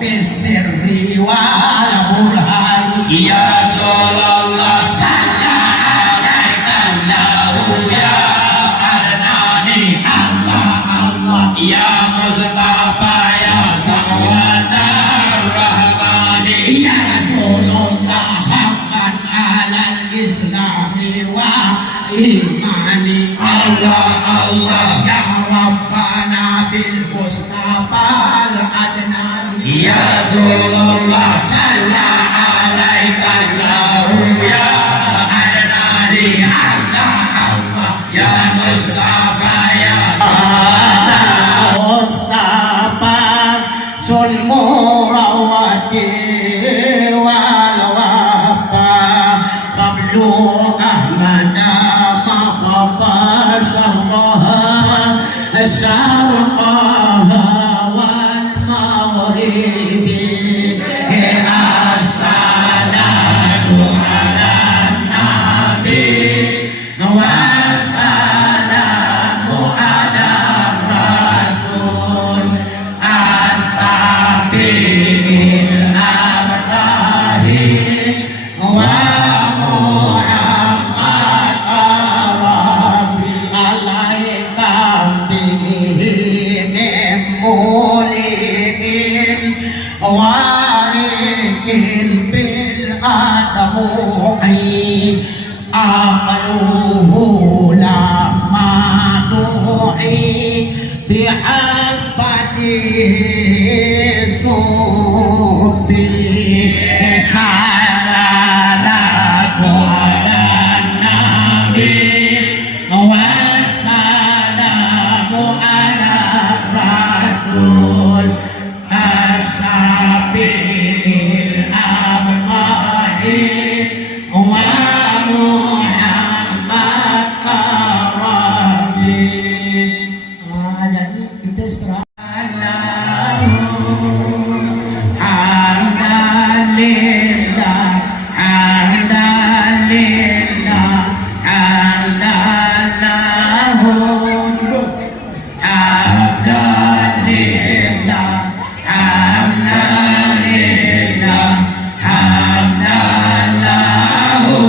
بالسر والبرهان يا رسول الله صلى عليك الله يا أدناني الله الله يا مصطفى يا صفوة الرحمن يا رسول الله حقا على الإسلام وإيماني الله الله يا ربنا بالمصطفى الأدنان يا رسول الله صلى عليك الله يا أدناني الله الله يا مصطفى يا مصطفى المروة والوفا قبل أحمد ما خبى سرها سرقها والمغرب الصلاة على النبي والسلام على الرسول الصبي الأبطال ومحمد ربي عليك به مولد وارث بالأدموع أقله لما دعي بحبته صبي سلامة على النبي والسلام على الرسول الصبي الأبطال ومحمد ربي. Jadi kita istirahat. Hamdan lillah, hamdan lillah, hamdan lahu. Cukup. Hamdan lillah, hamdan lillah, hamdan lahu.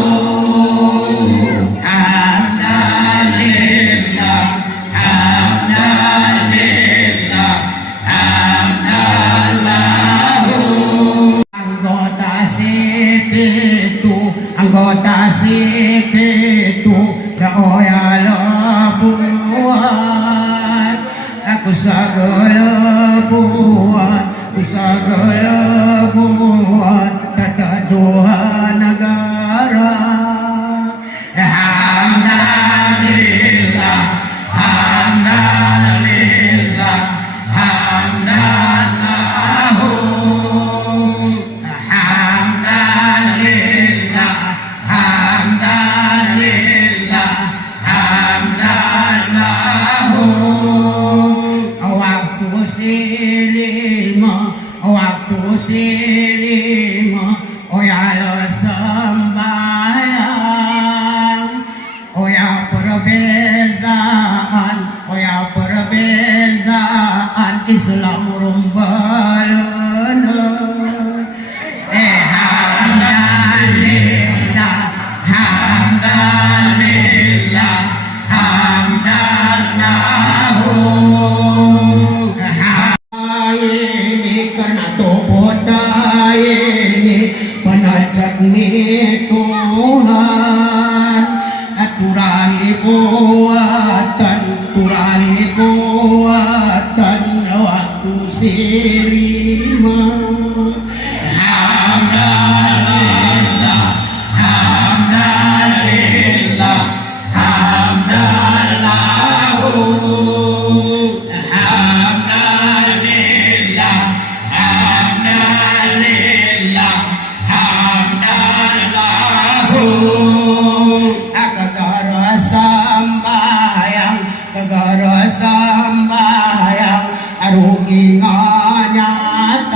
Hamdan lillah, hamdan lillah, hamdan lahu. Anggota sikitu kaya buat aku segala buat tata dua negara. Alhamdulillah, alhamdulillah, alhamdulillah, alhamdulillah, alhamdulillah, alhamdulillah. Waktu silima, oh ya lo sembahyang, oh ya perbezaan Islam rumbalan. Alhamdulillah, alhamdulillah, alhamdulillah. Ini karena tobat ini penajat ni Tuhan, turahi kuatan waktu sirima. Alhamdulillah, alhamdulillah, alhamdulillah, alhamdulillah, alhamdulillah, alhamdulillah. Kagara sambayang arugi nganyat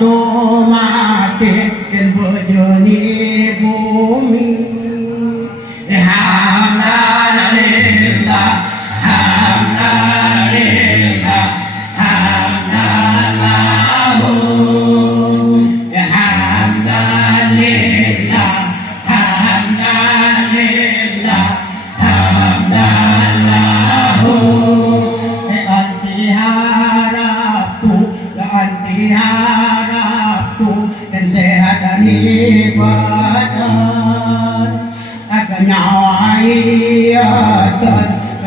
otomatis bejeni bumi hamdan lillah hamdan lillah hamdan lahu hamdan lillah hamdan lillah hamdan lahu anti harapku anti harapku dan sehat dari badan akan nyawaiatan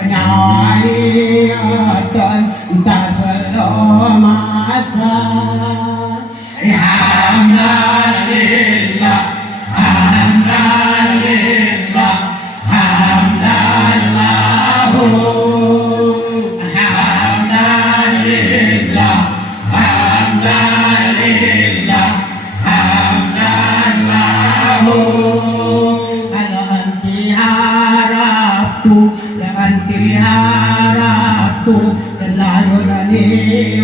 nyawaiatan tak selamasa hamdan lillah hamdan lillah hamdan lahu hamdan lillah hamdan lillah hamdan lahu anti harapku anti harapku lalu dari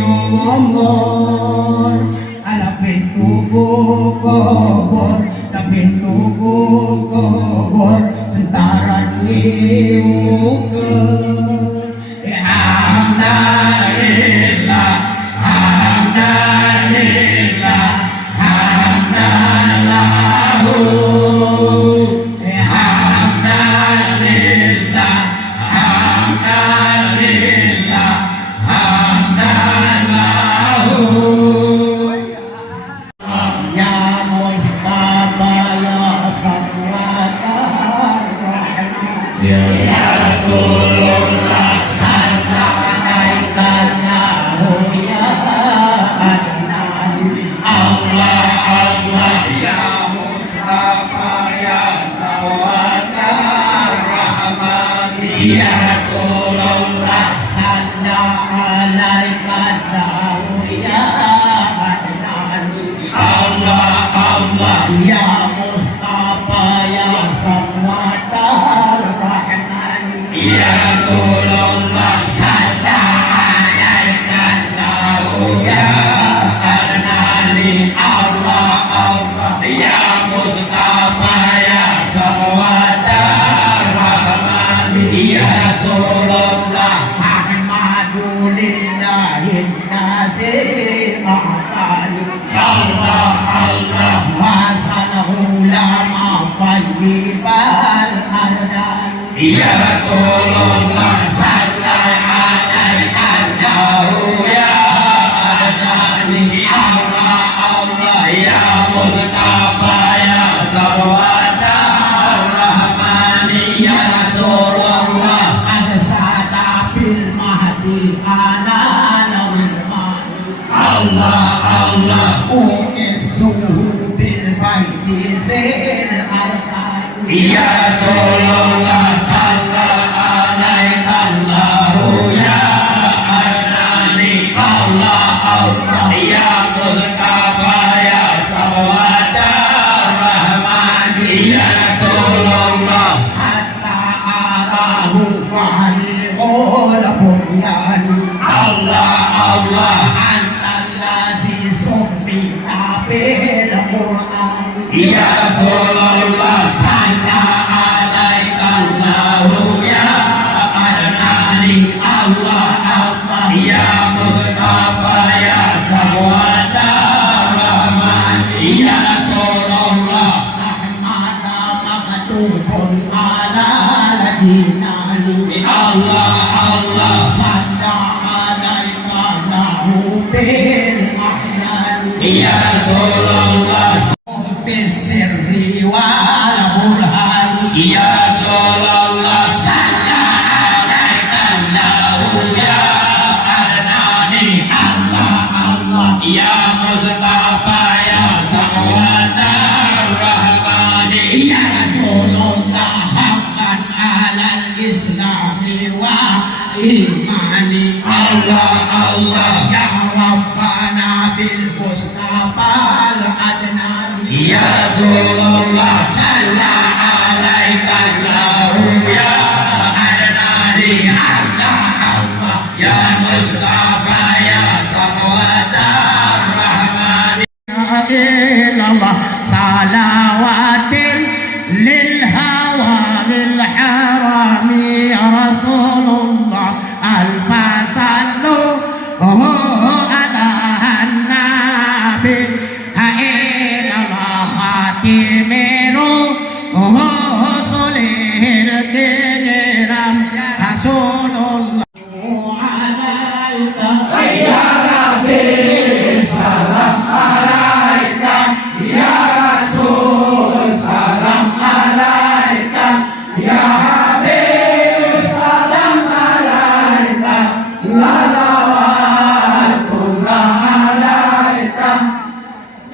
umur ala pintu kubur pintu kubur sentara diukur hamdan lillah hamdan lillah hamdan lahu hamdan lillah hamdan lillah hamdan lahu ya Mustafa ya Safwatar Rahman Ya Rasulullah sallallahu alaihi wasallam ya adnan Allah Allah ya Mustafa ya Sawatar Rahman Ya Rasulullah sallallahu alaihi wasallam ya adnan Allah Allah ya Mustafa ya Safwatar Rahman Ya Rasulullah sallallahu alaihi wasallam ya adnan Allah Allah Ya Mustafa ya Sawatar Rahman Ya Rasulullah Ahmadulillahin nazim a'tani Allah Allah wasal ulama tayyibal ardan Ya Rasulullah sallallahu alaihi wasallam ya adnani Allah Allah ya Mustafa ya Sawatar Rahmani Ya Rasulullah ada sada bil mahdi ala lawil mani Allah Allah u'izzuhu bil baiti zil ardan Ya Rasulullah sallallahu alaihi wasallam ya adnani Allah Allah ya Mustafa ya Sawatar Rahmani Ya Rasulullah hatta arahu wali ghulabun yani Allah Allah antallazi subbita bil Qur'an Ya Rasulullah sallallahu alaihi wasallam ya adnani Allah Allah ya Mustafa ya Sawatar Rahmani Ya Rasulullah ahmada maktubun ala ladinani Allah Allah salla alaika lahu bil ahyani Ya Rasulullah bisirri wal burhani Ya Rasulullah sallallahu alaihi wasallam ya adnani Allah Allah ya Mustafa ya Sawatar Rahmani Ya Rasulullah haqqan alal islami wa imani Allah Allah ya Rabbana bil Mustafa al adnani Ya Rasulullah sallallahu alaihi wasallam ya adnani Allah Allah ya Mustafa ya Sawatar Rahmani إلا الله صلوات للهوى للحرام يا رسول الله ألف صلوا على النبي